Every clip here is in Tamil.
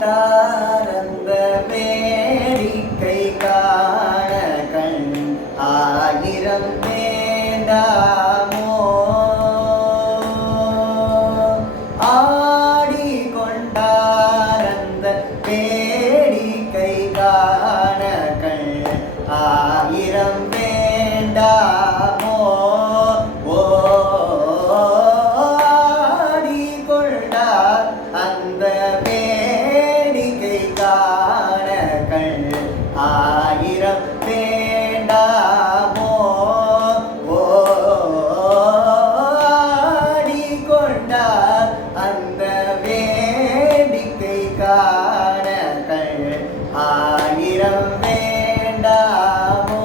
கொண்டாரந்த வேடிக்கை காண கண் ஆயிரம் வேண்டாமோ ஆடி கொண்டாரந்த வேடிக்கை காண கண் ஆயிரம் வேண்டாமோ ஆடி கொண்டார் அந்த வேடிக்கை காண கண் ஆயிரம் வேண்டாமோ ஆடி கொண்டார் அந்த வேடிக்கை காண கண் ஆயிரம் வேண்டாமோ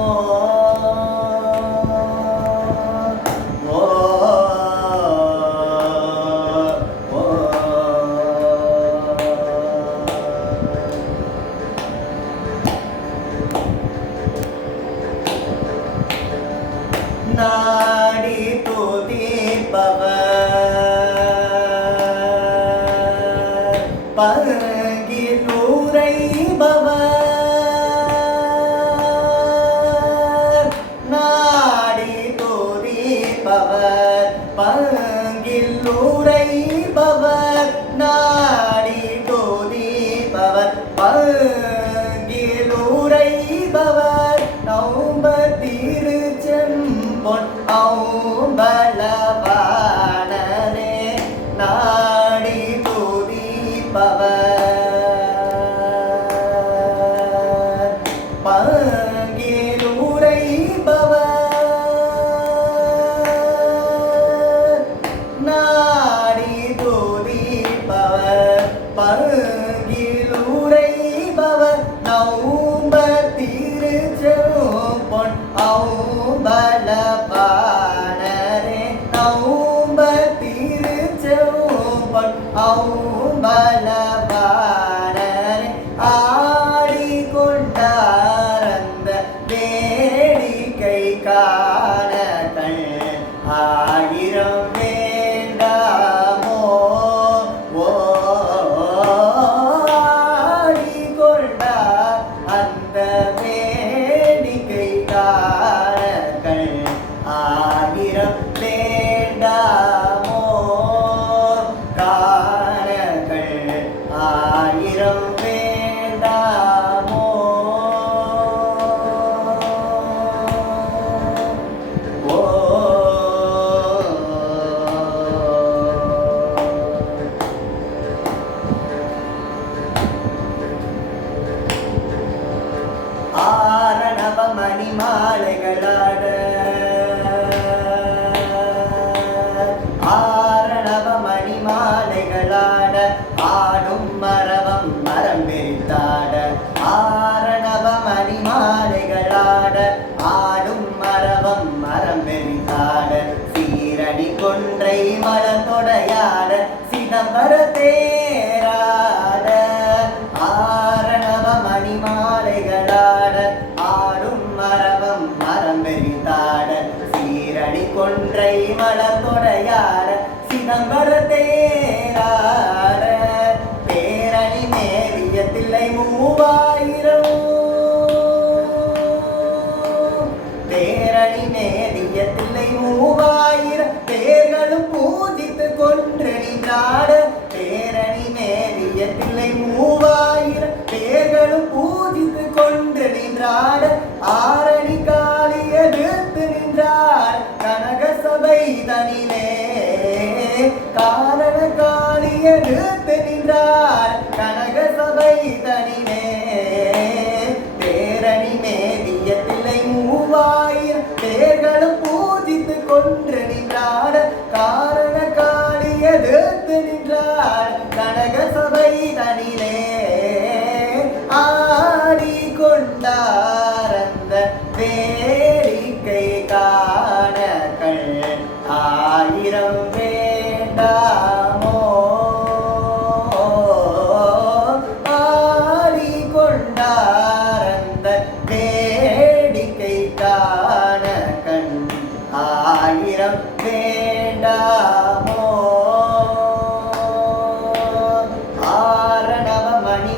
நாடி துதிப்பவர் பங்கில் உரைபவர் நாடி துதிப்பவர் பங்கில் உரைபவர் நாடி துதிப்பவர் பங்கில் உரைபவர் நௌம்ப திருச்செம்பொன் அம்பலவாணனே நாடி துதிப்பவர் பங்கில் உரைபவர் நாடி துதிப்பவர் பங்கில் உரைபவர் நௌம்ப திருச்செம்பொன் அம்பலவாணனே நௌம்ப திருச்செம்பொன் அம்பலவாணனே ஆடி கொண்டாரந்த வேடிக்கை காண கண் ஆயிரம் வேண்டாமோ ஆடி கொண்டார் அந்த வேடிக்கை காண கண் ஆயிரம் வேண்டாமோ காண கண் ஆயிரம் வேண்டாமோ ஆரணவ மணிமாலைகளாட ஆரணவ மணிமாலைகளாட ஆடும் மரவம் மரம் விரித்தாட ஆரணவ மணிமாலைகளாட ஆடும் மரவம் மரம் விரித்தாட சீரணி கொன்றை மலத்தொடையாட சிதம்பர தேராட ஆரணவ மணிமாலைகளாட ஆடும் மரவம் மரம் வெறித்தாட சீரணி கொன்றை மலத்தொடையாட சிதம்பர தேராட பேரணி மேலிய தில்லை மூவாயிரம் பேரணி மேலிய தில்லை மூவாயிரம் பேர்களும் பூஜித்து கொன்று நின்றாட பேரணி மேலிய தில்லை மூவாயிரம் பேர்களும் பூஜித்து கொன்று நின்றாட ஆரணி காளி எதிர்த்து நின்றார் கனக சபை தனிலே காரண காளி எதிர்த்து நின்றார் கனக சபை தனிலே பேரணி மேலிய தில்லை மூவாயிரம் பேர்களும் பூஜித்து கொன்று நின்றார் காரண காளி எதிர்த்து நின்றார் கனக சபை தனிலே ஆடி கொண்டாரந்த வேடிக்கை காண கண் ஆயிரம் வேண்டாமோ ஆடி கொண்டாரந்த வேடிக்கை காண கண் ஆயிரம் வேண்டாமோ ஆரணவ மணி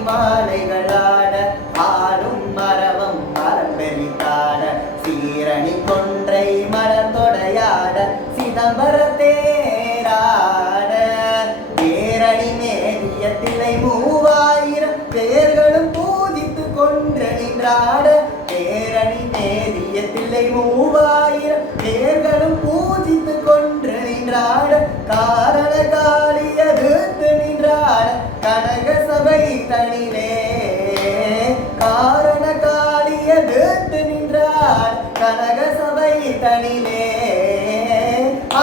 மூவாயிரம் பேர்களும் பூஜித்து கொன்று நின்றாட காரண காளியதுத்து நின்றாட கனக சபை தனிலே காரண காளியதுத்து நின்றாட கனக சபை தனிலே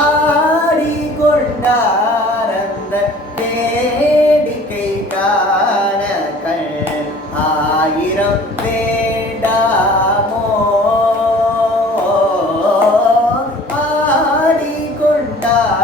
ஆடி கொண்டாரந்த வேடிக்கை காண கண் ஆயிரம் வேண்டாமோ ஆடி கொண்டாரந்த